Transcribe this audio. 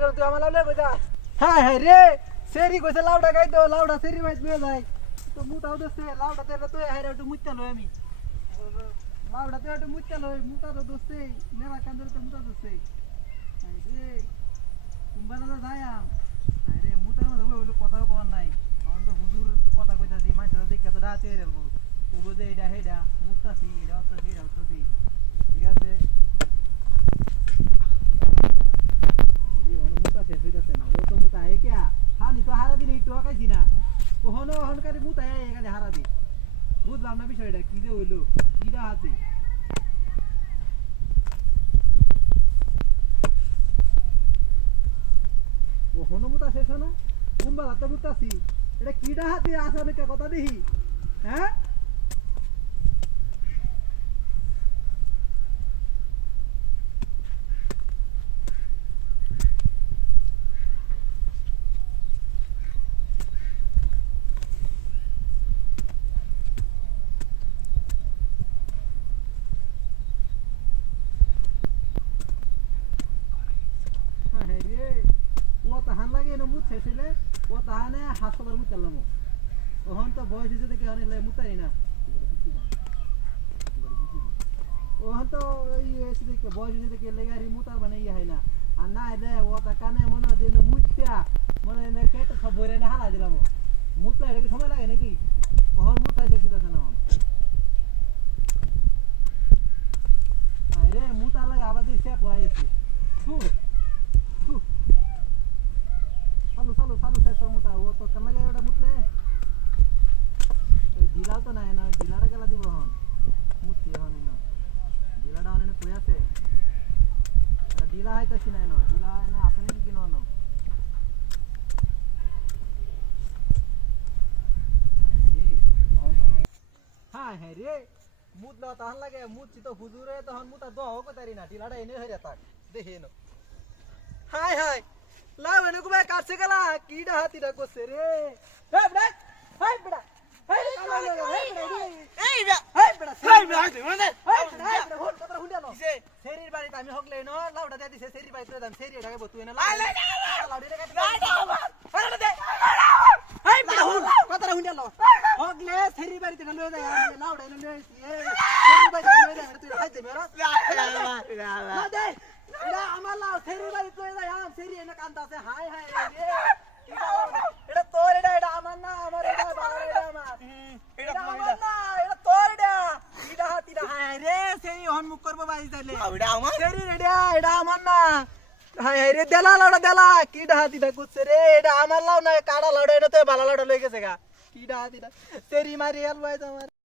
গেল তুই আমার লাউলে কইছা হায় হায় রে সেরি কইছে লাউডা গাই তো লাউডা সেরি মাইত লয়ে যায় তো মুতাও দছে লাউডা তেলে তো হায় রে একটু মুত্তা লই আমি লাউডা তো একটু মুত্তা লই মুতা তো দছে নেলা কান্দরে তো মুতা দছে হায় রে কুম্বালা তো যায়াম হায় রে মুতার মধ্যে বইলো কথাও কোন নাই এখন তো হুজুর কথা কইতাছি মাইসা দেখে তো রাতে রেলবো ওগো যে এটা হেডা মুতাছি এটা তো হেডা হচ্ছে ঠিক আছে বুঝলাম না বিষয়টা কি যে হইলো কিরা হাতে ও হনুমুতা শেষ না কুম্বা হাতে মুতাছি এটা কিরা হাতে আছে অনেক কথা দেখি হ্যাঁ তাহান লাগে এনে মুত শেষলে ও তাহানে হাসপাতাল মুত চালাম ওহন তো বয়স হিসেবে দেখে অনেক মুতাই না ওহন তো এই এসে দেখে বয়স হিসেবে দেখে লেগারি মুতার মানে ইয়ে হয় না আর না রে ও তা কানে মনে দিল মুতটা মনে এনে কেটে সব বইরে না হালা দিলাম মুতলা এটা কি সময় লাগে নাকি ওহন মুতাই শেষ আছে না আরে মুতার লাগে আবার দিয়ে শেপ হয়ে গেছে Salu saya muta wo to kan lagi udah mutle dilal to nahi na dilara kala দিব হন মুতে হন না দিলাটা হন না কই আছে দিলা হাইতাছি না না দিলা না আপনি কি কিনো না হ্যাঁ হ্যাঁ রে মুতলা তাহান লাগে মুতছি তো হুজুরে তখন মুতা দোয়া হোক তারি না দিলাটা এনে হইরা থাক দেখে নো হাই হাই লাভ এনে কুবা কাছে গেলা কিডা হাতিটা করছে রে হে বড়া হাই বড়া হাই এই বড়া হাই বড়া হাই বড়া হাই বড়া হোট কথা হুন্ডা নো সেরির বাড়িতে আমি হগলে নো লাউডা দে দিছে সেরির বাড়িতে দাম সেরি এটাকে বতু এনে লাউডি রে কাটি আরে দে হাই বড়া হুন কথা হুন্ডা লো হগলে সেরির বাড়িতে লয়ে যায় আমি লাউডা এনে লয়ে সেরির বাড়িতে লয়ে যায় তুই হাই দে মেরা না দে এটা আমার লাউ সেরির বাড়িতে লয়ে যায় আম সেরি এনে কান্দা আছে হাই হাই রে এটা তোর এটা আমার না আমার এটা বাবার এটা আমার এটা আমার না এটা তোর এটা হাতিটা হাই রে সেই হনমুখ করব বাড়ি যাইলে এটা আমার সেরি এটা আমার না হাই হাই রে দেলা লাউডা দেলা কিডা হাতিটা করছে রে এটা আমার লাউ না কাড়া লাউডা এটা তো বালা লাউডা লই গেছে গা কিডা হাতিটা সেরি মারি আলবাই তোমার